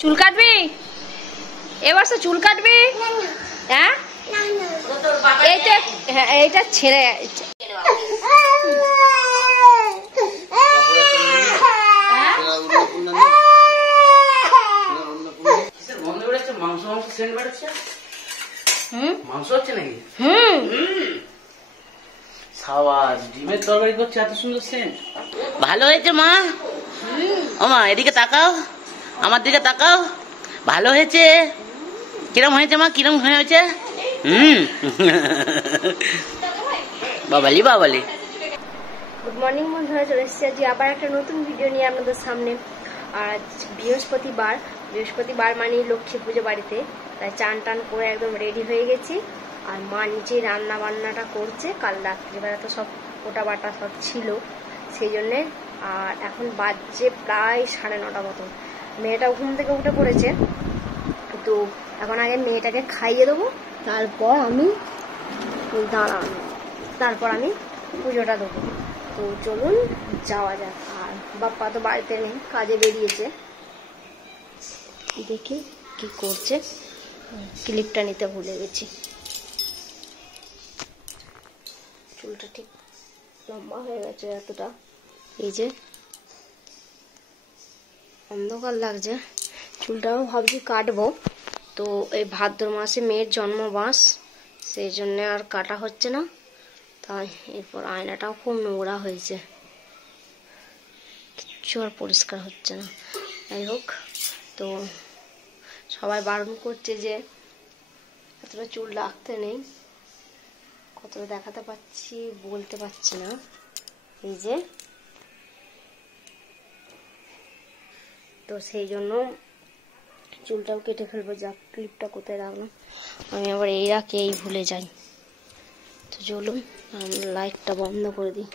চুল কাটবি এবার তো চুল কাটবি হ্যাঁ এইটা হ্যাঁ এইটা ছেড়ে মাংস মাংস সেন্ট বেরোচ্ছে মাংস হচ্ছে নাকি সাবাস ডিমের তরকারি করছে এত সুন্দর সেন্ট ভালো হয়েছে মা ও মা এদিকে তাকাও আমার দিকে তাকাও ভালো হয়েছে কিরম হয়েছে মা কিরম হয়েছে বাবালি বাবালি গুড মর্নিং বন্ধুরা, চলে এসেছি আজকে আবার একটা নতুন ভিডিও নিয়ে আপনাদের সামনে। আজ বৃহস্পতিবার মানে লক্ষ্মী পুজো বাড়িতে, তাই চান টান করে একদম রেডি হয়ে গেছি। আর মা নিজে রান্না বান্নাটা করছে, কাল রাত্রিবেলা তো সব ওটা বাটা সব ছিল সেই জন্যে। আর এখন বাজছে প্রায় 9:30 মতন। মেয়েটা ঘুম থেকে উঠে পড়েছে, তো এখন আগে মেয়েটাকে খাইয়ে দেবো, তারপর আমি পুজোটা দেবো। তো চলুন যাওয়া যাক। আর বাপ্পা তো বাড়িতে নেই, কাজে বেরিয়েছে। দেখি কি করছে, ক্লিপটা নিতে ভুলে গেছি। চুলটা ঠিক লম্বা হয়ে গেছে এতটা, এই যে অন্ধকার লাগছে। চুলটাও ভাবছি কাটবো, তো এই ভাদ্র মাসে মেয়ের জন্মমাস, সেই জন্য আর কাটা হচ্ছে না। তাই এরপর আয়নাটাও খুব নোংরা হয়েছে, কিচ্ছু আর পরিষ্কার হচ্ছে না। যাই হোক, তো সবাই বারণ করছে যে এতটা চুল রাখতে নেই, কতটা দেখাতে পাচ্ছি বলতে পারছি না। এই যে, তো সেই জন্য চুলটাও কেটে ফেলবো। যা ক্লিপটা কোথায় রাখলাম, আমি আবার এই রাখি এই ভুলে যাই। তো চলুন লাইটটা বন্ধ করে দিই।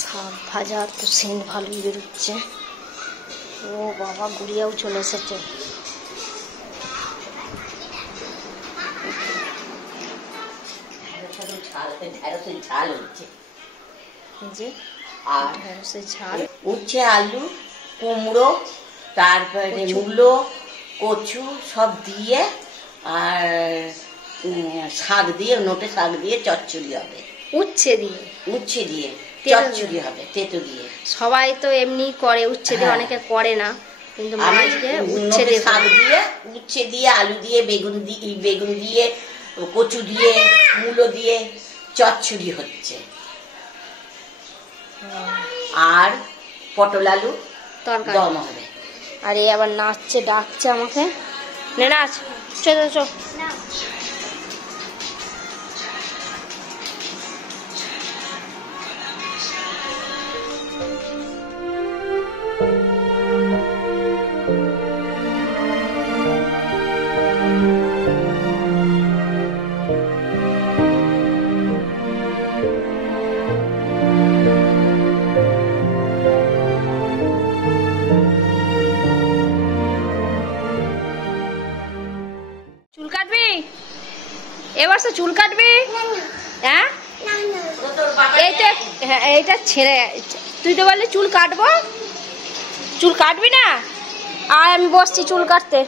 শাক ভাজা তো সেন্ট ভালোই বেরোচ্ছে। ও বাবা, গুড়িয়াও চলে এসেছে। ঝাল হচ্ছে যে, আর ঢেঁড়সের ঝাল উচ্ছে আলু কুমড়ো তারপরে মূলো কচু সব দিয়ে আর শাক দিয়ে, নোটে শাক দিয়ে চচ্চড়ি হবে। উচ্ছে দিয়ে চচ্চড়ি হবে তেতো দিয়ে। সবাই তো এমনি করে উচ্ছে দিয়ে, অনেকে করে না, কিন্তু মাছকে উচ্ছে দিয়ে শাক দিয়ে, উচ্ছে দিয়ে, আলু দিয়ে, বেগুন দিয়ে, কচু দিয়ে, মূলো দিয়ে চচ্চড়ি হচ্ছে। আর পটল আলু তরকারি দম হবে। আর এই আবার নাচছে, ডাকছে আমাকে, নে নাচ, চল চল। এবার তো চুল কাটবি হ্যাঁ এইটা ছেড়ে, তুই তো বললি চুল কাটবো, চুল কাটবি না? আর আমি বসছি চুল কাটতে।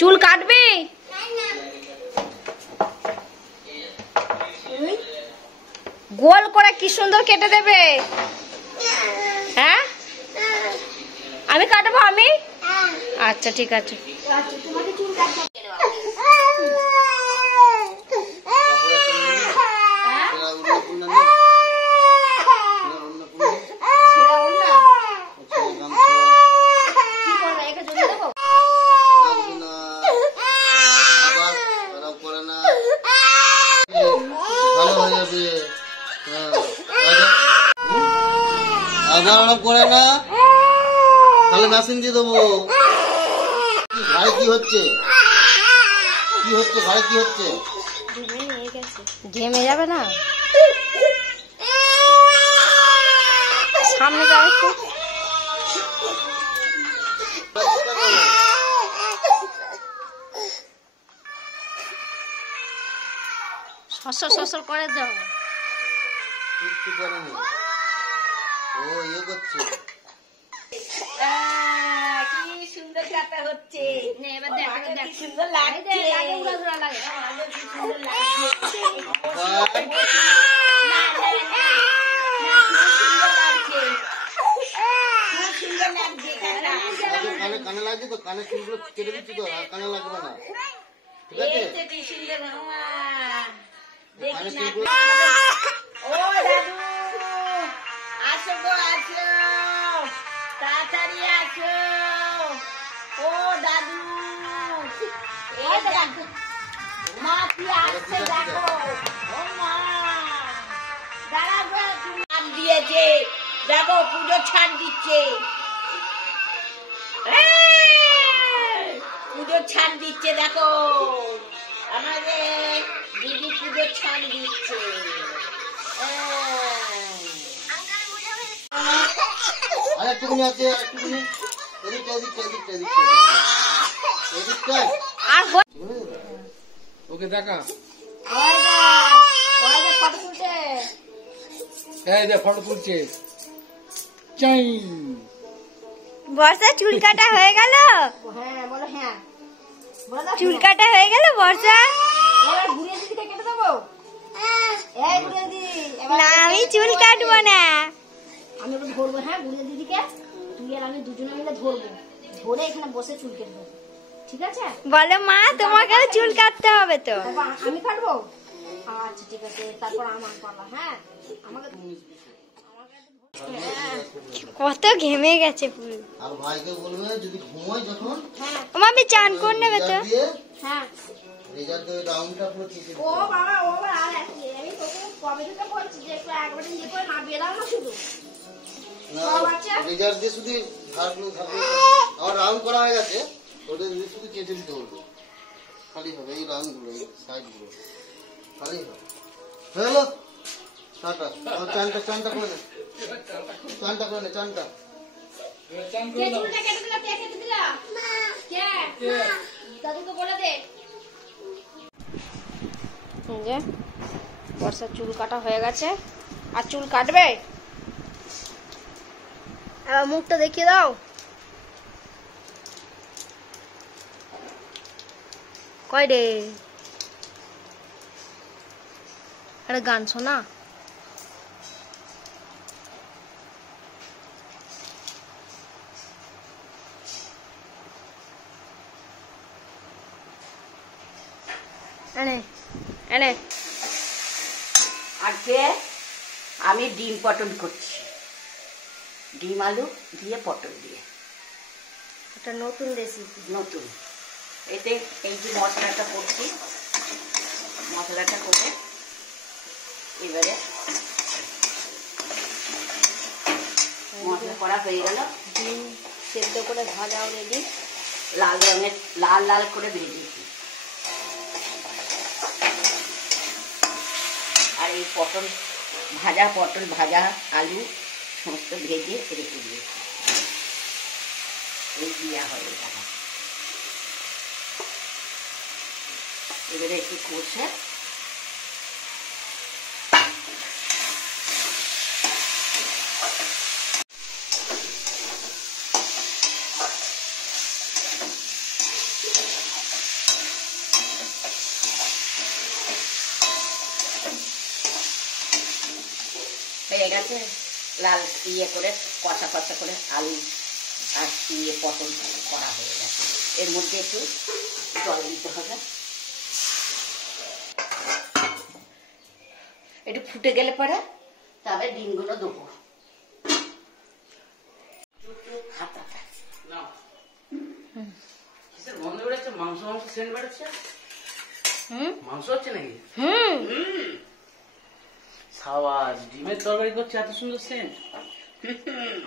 চুল কাটবি? গোল করে কি সুন্দর কেটে দেবে। হ্যাঁ আমি কাটবো, আমি আচ্ছা ঠিক আছে। করে না তাহলে মেশিন দিয়ে দেবো। ভাই কি হচ্ছে, কি হচ্ছে ভাই, কি হচ্ছে? ঘেমে যাবে না, সামনে যাবে একটু। সসর সসর করে যাও। কিচ্ছু করেনি। ও ইয়ে করছে। কি সুন্দর কাটা হচ্ছে। এবার দেখ কি সুন্দর লাগছে। কানে লাগছে তো, কানে চুলগুলো কেটে দিচ্ছি তো, আর কানে লাগবে না, ঠিক আছে? কানে চুলগুলো ও দাদু আসো গো, আসো তাড়াতাড়ি আসো। ও দাদু এই দেখো মা কি আসছে, দেখো। ও মা দাঁড়াও গো, তুমি নাম দিয়েছে, দেখো পুজো ছাড় দিচ্ছে। পুজোর ছাড় দিচ্ছে, দেখো আমাদের দিদি পুজোর ছাড় দিচ্ছে। আর একটুখানি আছে, একটুখানি এদিকটা এদিকটা এদিকটা এদিকটা এদিকটা। আর ওকে দেখা ফটো তুলছে। এই যে ফটো তুলছে। চাই বর্ষা চুল কাটা হয়ে গেল? হ্যাঁ বলো, হ্যাঁ বলো, চুল কাটা হয়ে গেল বর্ষা? এবার ঘুরিয়ে দিদিকে কেটে দেবো। এই ঘুরিয়ে দিদি, না আমি চুল কাটবো না। আমি ওকে ধরবো। হ্যাঁ ঘুরিয়ে দিদিকে তুই আর আমি দুজনে মিলে ধরবো, ধরে এখানে বসে চুল কেটে দেবো, ঠিক আছে? বলো মা তোমাকেও চুল কাটতে হবে তো। তারপর আমি কাটবো। আচ্ছা ঠিক আছে, তারপর আমার পালা। হ্যাঁ আমাকে কত ঘেমে গেছে ফুল। আর ভাইকে বলবে যদি ঘুমোয় যখন, হ্যাঁ আমি চান করে নেবে তো। হ্যাঁ। রেজার দিয়ে রাউন্ডটা পুরো চিপে ও বাবা ও বাবা, আর একই আমি তোকে কবে থেকে বলছি যে একটু একবারে ইয়ে করে নামিয়ে দাও না শুধু। রেজার দিয়ে শুধু ধারগুলো ধারগুলো আমার রাউন্ড করা হয়ে গেছে, ওদের শুধু কেটে দিতে বলবো, খালি হবে এই রাউন্ড গুলো, এই সাইড গুলো খালি হবে। হয়ে গেল টাটা। চানটা চানটা করে নে, চানটা করে নে, চানটা। কে চুলটা কেটে দিলা? কে কেটে দিলা? কে? দাদুকে বলে দে। এই যে বর্ষার চুল কাটা হয়ে গেছে। আর চুল কাটবে? এবার মুখটা দেখিয়ে দাও। কয় রে একটা গান শোনা। এনে এনে আজকে আমি ডিম পটল করছি, ডিম আলু দিয়ে পটল দিয়ে, একটা নতুন রেসিপি। নতুন। এতে এই যে মশলাটা করছি, মশলাটা করে এবারে মশলা করা হয়ে গেল। ডিম সেদ্ধ করে ভাজাও রেডি। লাল রঙের লাল লাল করে ভেজেছি। আর এই পটল ভাজা আলু সমস্ত ভেজে রেখে দিয়েছি। এই দিয়া হবে টাকা। এবারে একটু কষে হয়ে গেছে। লাল ইয়ে করে কষা কষা করে আলু আর ইয়ে পটল করা হয়ে গেছে। এর মধ্যে একটু জল দিতে হবে, একটু ফুটে গেলে পরে তবে ডিমগুলো দেবো। মাংস মাংস সেন্ট বেড়েছে। মাংস হচ্ছে নাকি? সাবাস, ডিমের তরকারি করছে, এত সুন্দর সেন্ট।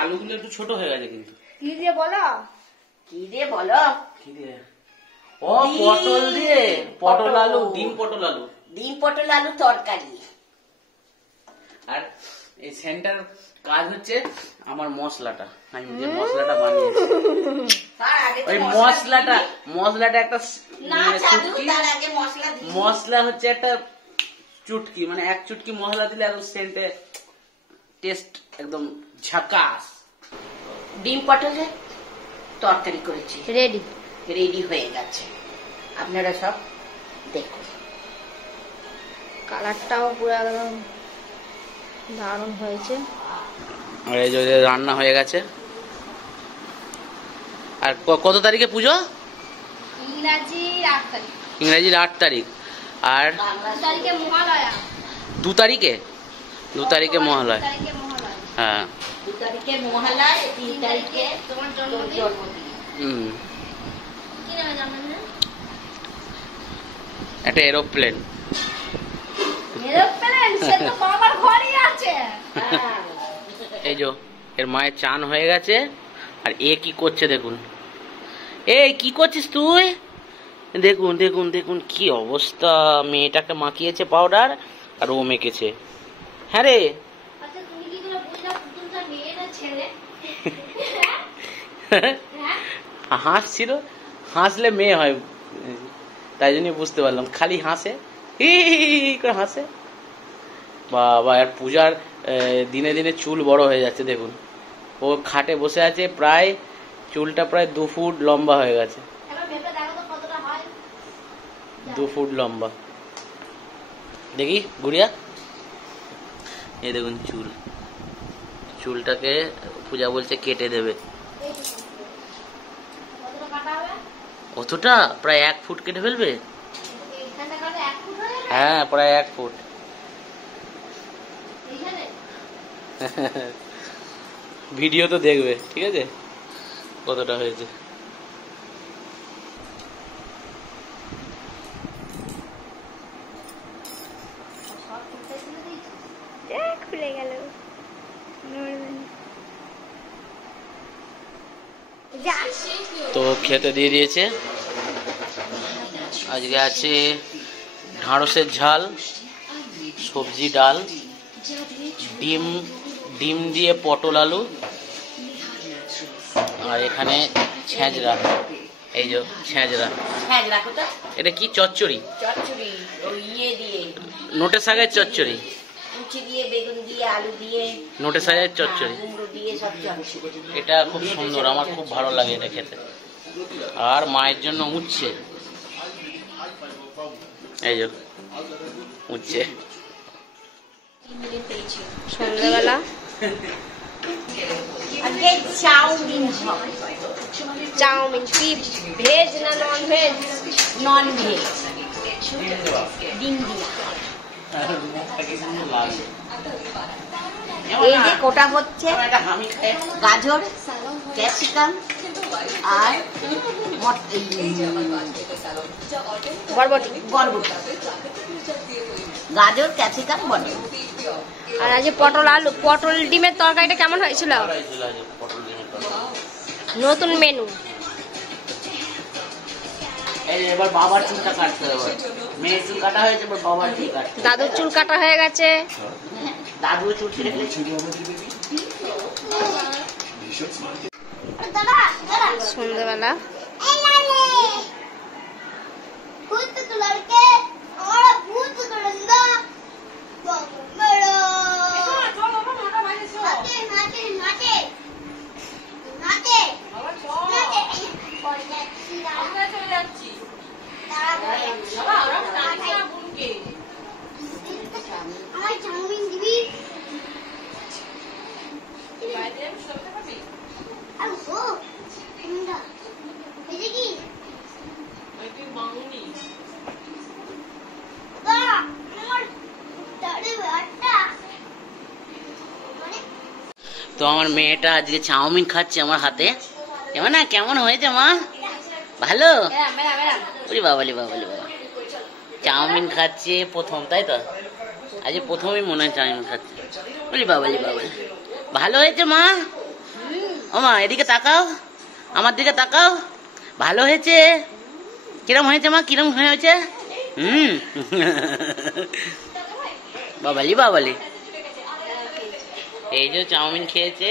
আলুগুলো একটু ছোট হয়ে গেছে কিন্তু। কি দিয়ে বলো? কি দিয়ে বলো? কি দিয়ে? ও পটল দিয়ে, পটল আলু, ডিম পটল আলু, ডিম পটল আলু তরকারি। আর এই সেন্টার কাজ হচ্ছে আমার মশলাটা, আমি যে মশলাটা বানিয়েছি ওই মশলাটা একটা মশলা হচ্ছে একটা চুটকি, মানে এক চুটকি মশলা দিলে আর সেন্টে টেস্ট একদম ঝাকাস। ডিম পটলের তরকারি করেছি, রেডি। রেডি হয়ে গেছে, আপনারা সব দেখুন। কালারটাও পুরো একদম দারুণ হয়েছে। আর এই যে রান্না হয়ে গেছে। আর কত তারিখে পুজো? ইংরাজির 8 তারিখ। আর 2 তারিখে? 2 তারিখে মহালয়া। হ্যাঁ, 2 তারিখে মহালয়া, 3 তারিখে তোমার জন্মদিন। কি নামে জন্মদিন? একটা এরোপ্লেন। এরোপ্লেন সে তো বাবার ঘরেই আছে। এই যে এর মায়ের চান হয়ে গেছে। আর এ কি করছে দেখুন। এই কি করছিস তুই? দেখুন দেখুন দেখুন কি অবস্থা। মেয়েটাকে মাখিয়েছে পাউডার আর ও মেখেছে। হ্যাঁ রে, আচ্ছা তুমি কি করে বুঝলা পুতুলটা মেয়ে না ছেলে? হাসছিল, হাসলে মেয়ে হয় তাই জন্য বুঝতে পারলাম। খালি হাসে, হি করে হাসে। বাবা, আর পূজার দিনে দিনে চুল বড় হয়ে যাচ্ছে দেখুন। ও খাটে বসে আছে, প্রায় চুলটা প্রায় 2 ফুট লম্বা হয়ে গেছে। এবার ভেবে দেখো তো কতটা হয়। 2 ফুট লম্বা। দেখি গুড়িয়া, এই দেখুন চুল। চুলটাকে পূজা বলছে কেটে দেবে। কতটা কাটা হবে? অতটা? প্রায় 1 ফুট কেটে ফেলবে। এইখানটা কাটে 1 ফুট হয়ে যাবে। হ্যাঁ, প্রায় 1 ফুট। এইখানে ভিডিও তো দেখবে, ঠিক আছে, কতটা হয়েছে। সব ফুটতে তুলে দিয়েছি। খুলে গেল। তো খেতে দিয়ে দিয়েছে। আজকে আছে ঢাঁড়সের ঝাল, সবজি ডাল, ডিম দিয়ে পটল আলু, আর এখানে ছেঁচড়া। এই যে ছেঁচড়া, এটা কি চচ্চড়ি? চচ্চড়ি ওই ইয়ে দিয়ে, নোটে শাকের চচ্চড়ি, উচ্ছে দিয়ে, বেগুন দিয়ে, আলু দিয়ে, নোটে শাকের চচ্চড়ি। কুমড়ো দিয়ে সব চচ্চড়ি। এটা খুব সুন্দর, আমার খুব ভালো লাগে এটা খেতে। আর মায়ের জন্য উচ্ছে, এই যে উচ্ছে। সন্ধ্যাবেলা আজকে চাউমিন হবে। চাউমিন কি ভেজ না নন ভেজ? নন ভেজ, ডিম দিয়া। এই যে কোটা হচ্ছে গাজর, ক্যাপসিকাম আর বরবটি। বরবটি। গাজর, ক্যাপসিকাম, বরবটি। আর আজ পটল আলু, পটল ডিমের তরকারিটা কেমন হয়েছিল? নতুন মেনু। এবার বাবার চুলটা কাটতে হবে। মেয়ের চুল কাটা হয়েছে, এবার বাবার চুল কাটতে। দাদুর চুল কাটা হয়ে গেছে। দাদুর চুল কেটে ফেলেছি। সন্ধ্যাবেলা তো আমার মেয়েটা আজকে চাউমিন খাচ্ছে আমার হাতে। কেমন না, কেমন হয়েছে মা? ভালো? ওরে বাবালি বাবালি বাবা, চাউমিন খাচ্ছে প্রথম, তাই তো? আজকে প্রথমই মনে হয় চাউমিন খাচ্ছে। ওরে বাবালি বাবালি, ভালো হয়েছে মা? ও মা, এদিকে তাকাও, আমার দিকে তাকাও। ভালো হয়েছে? কিরম হয়েছে মা, কিরম হয়েছে? বাবালি বাবালি। এই যে চাউমিন খেয়েছে,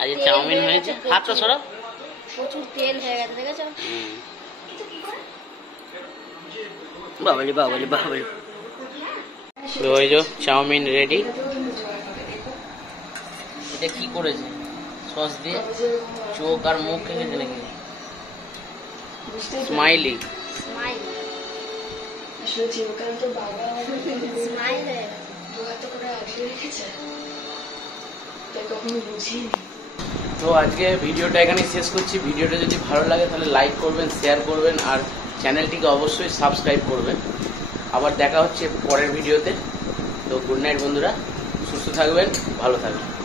আজ চাউমিন হয়েছে। হাতটা সরাও। প্রচুর তেল হয়ে গেছে, দেখেছো? বাবালি বাবালি বাবালি। তো ওই যে চাউমিন রেডি। এটা কি করেছে? সস দিয়ে চোখ আর মুখ কেটেছে নাকি? স্মাইলি। স্মাইল আসলে চিরকাল তো বাবা স্মাইল দু হাতে করে আগলে রেখেছে, তাই কখনো বুঝিনি। তো আজকে ভিডিওটা এখানেই শেষ করছি। ভিডিওটা যদি ভালো লাগে তাহলে লাইক করবেন, শেয়ার করবেন আর চ্যানেলটিকে অবশ্যই সাবস্ক্রাইব করবেন। আবার দেখা হচ্ছে পরের ভিডিওতে। তো গুড নাইট বন্ধুরা, সুস্থ থাকবেন, ভালো থাকবেন।